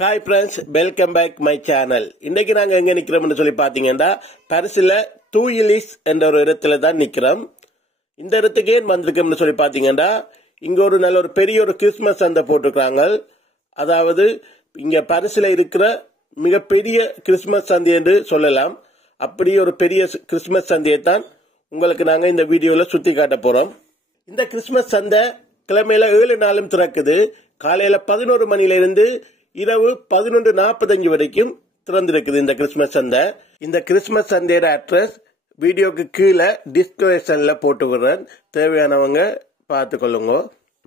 Hi friends, welcome back my channel. இன்னைக்கு நாங்க எங்க நிக்கிறோம்னு சொல்லி பாத்தீங்கன்னா பாரிஸ்ல தூயிலிஸ் என்ற ஒரு இடத்துல தான் நிக்கிறோம். இந்த இடத்துக்கு ஏன் வந்திருக்கோம்னு சொல்லி பாத்தீங்கன்னா இங்க ஒரு நல்ல ஒரு பெரிய ஒரு கிறிஸ்மஸ் சந்தை போட்டுருக்காங்க. அதாவது இங்க பாரிஸ்ல இருக்கிற மிகப்பெரிய கிறிஸ்மஸ் சந்தை என்று சொல்லலாம். அப்படி ஒரு பெரிய கிறிஸ்மஸ் சந்தையை தான் உங்களுக்கு நாங்க இந்த வீடியோல சுத்தி காட்ட போறோம். இந்த கிறிஸ்மஸ் சந்தை கிழமையில 7 நாளும் திறக்குது. காலையில 11 மணியிலிருந்து இரவு 11:45 வரைக்கும் திறந்திருக்குது இந்த கிறிஸ்மஸ் சந்தை. இந்த கிறிஸ்மஸ் சந்தையோட அட்ரஸ் வீடியோக்கு கீழே டிஸ்கிரிப்ஷன்ல போட்டுக்கிறேன். தேவையானவங்க பார்த்துக்கொள்ளுங்க.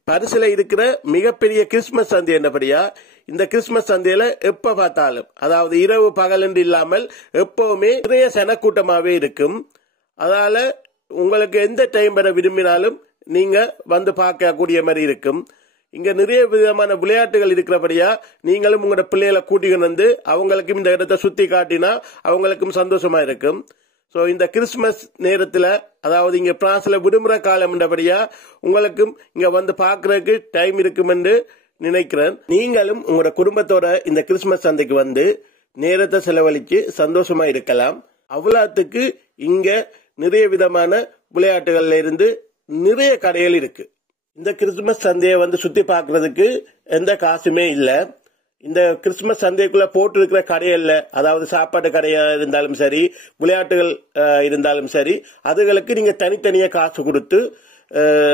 பாரிஸ்ல இருக்கிற மிகப்பெரிய கிறிஸ்மஸ் சந்தை என்னபடியா இந்த கிறிஸ்மஸ் சந்தையில எப்ப பார்த்தாலும், அதாவது இரவு பகல் என்று இல்லாமல் எப்பவுமே நிறைய சனக்கூட்டமாவே இருக்கும். அதனால உங்களுக்கு எந்த டைம் வர விரும்பினாலும் நீங்க வந்து பார்க்கக்கூடிய மாதிரி இருக்கும். இங்க நிறைய விதமான விளையாட்டுகள் இருக்கிறபடியா நீங்களும் உங்களோட பிள்ளைகளை கூட்டிட்டு வந்து அவங்களுக்கும் இந்த இடத்தை சுத்தி காட்டினா அவங்களுக்கும் சந்தோஷமா இருக்கும். சோ இந்த கிறிஸ்துமஸ் நேரத்துல, அதாவது இங்க பிரான்ஸ்ல விடுமுறை காலம் என்றபடியா உங்களுக்கும் இங்க வந்து பாக்குறதுக்கு டைம் இருக்கும் என்று நினைக்கிறேன். நீங்களும் உங்களோட குடும்பத்தோட இந்த கிறிஸ்துமஸ் சந்தைக்கு வந்து நேரத்தை செலவழிச்சு சந்தோஷமா இருக்கலாம். அவ்வளவுக்கு இங்க நிறைய விதமான விளையாட்டுகள்ல இருந்து நிறைய கடைகள் இருக்கு. இந்த கிறிஸ்துமஸ் சந்தையை வந்து சுத்தி பாக்குறதுக்கு எந்த காசுமே இல்ல. இந்த கிறிஸ்துமஸ் சந்தைக்குள்ள போட்டு இருக்கிற கடைகள்ல, அதாவது சாப்பாட்டு கடையா இருந்தாலும் சரி, விளையாட்டுகள் இருந்தாலும் சரி, அதுகளுக்கு நீங்க தனித்தனியா காசு கொடுத்து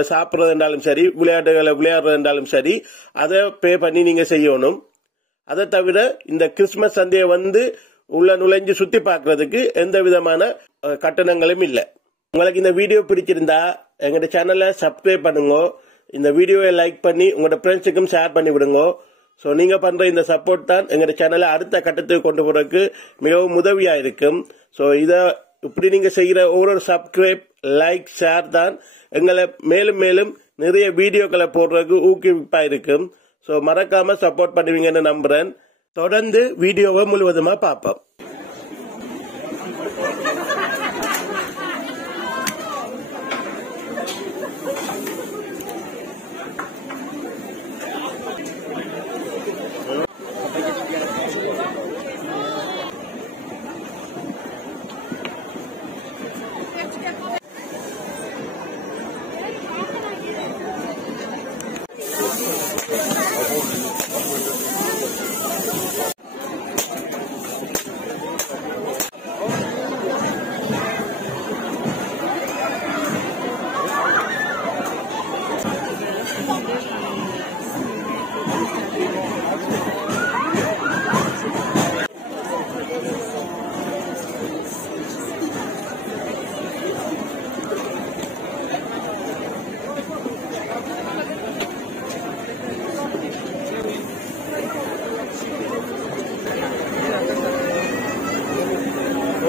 சாப்பிடுறது இருந்தாலும் சரி, விளையாட்டுகளை விளையாடுறது இருந்தாலும் சரி, அதை பே பண்ணி நீங்க செய்யணும். அதை தவிர இந்த கிறிஸ்துமஸ் சந்தையை வந்து உள்ள நுழைஞ்சு சுத்தி பாக்குறதுக்கு எந்த விதமான கட்டணங்களும் இல்ல. உங்களுக்கு இந்த வீடியோ பிடிச்சிருந்தா எங்க சேனலை சப்ஸ்கிரைப் பண்ணுங்க. இந்த வீடியோவை லைக் பண்ணி உங்களோட ஃப்ரெண்ட்ஸுக்கும் ஷேர் பண்ணி விடுங்க. சோ நீங்க பண்ற இந்த சப்போர்ட் தான் எங்க சேனலை அடுத்த கட்டத்துக்கு கொண்டு போறதுக்கு மிகவும் உதவியா இருக்கும். சோ இத இப்படி நீங்க செய்யற ஒவ்வொரு சப்ஸ்கிரைப், லைக், ஷேர் தான் எங்களை மேலும் மேலும் நிறைய வீடியோக்களை போடுறதுக்கு ஊக்குவிப்பா இருக்கும். சோ மறக்காம சப்போர்ட் பண்ணுவீங்கன்னு நம்புறேன். தொடர்ந்து வீடியோவை முழுவதுமா பார்ப்போம்.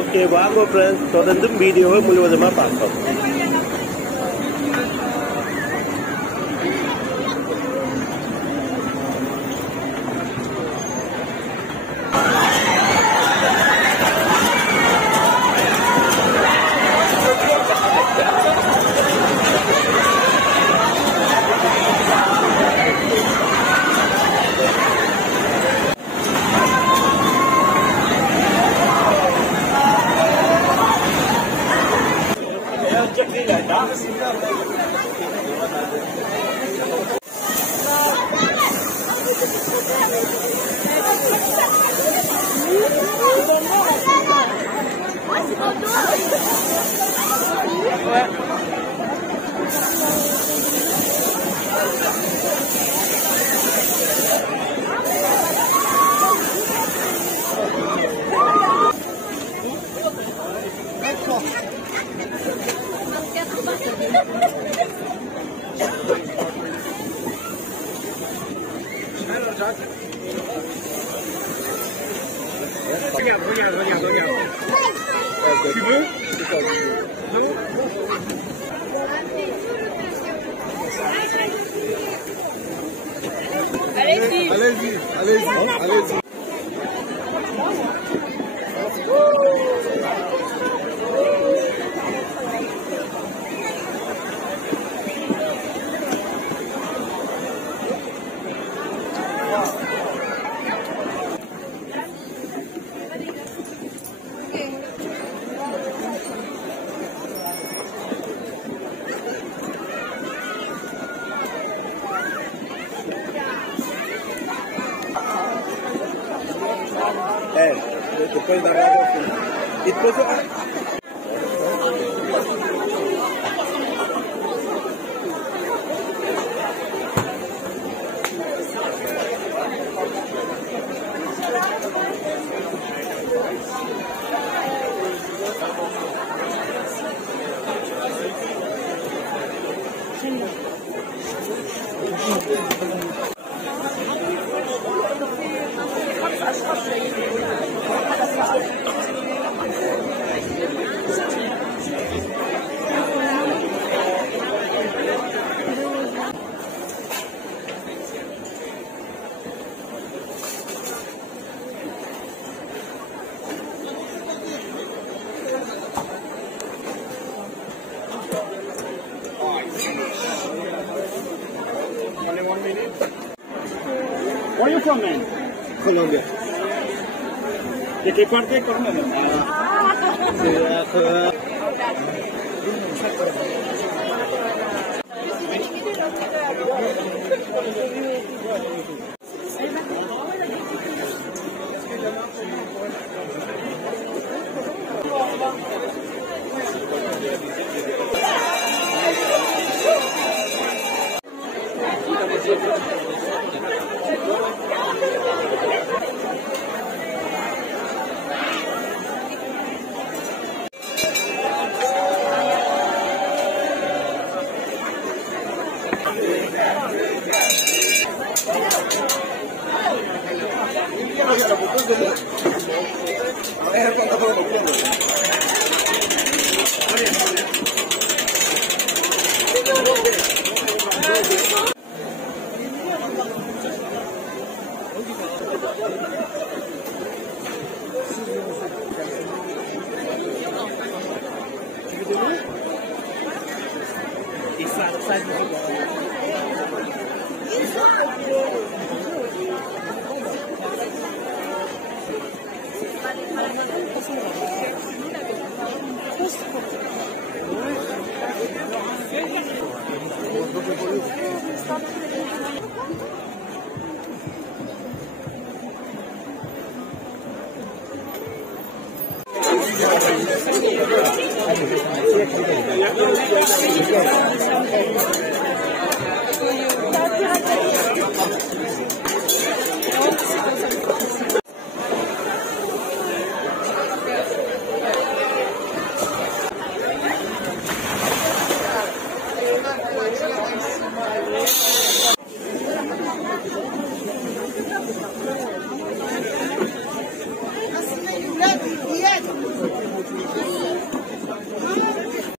ஓகே, வாங்க ஃப்ரெண்ட்ஸ், தொடர்ந்து வீடியோவை முழுவதுமா பார்ப்போம். Allez-y. Depois da água. E depois Where are you from, man? Colombia. ¿De qué parte de Colombia?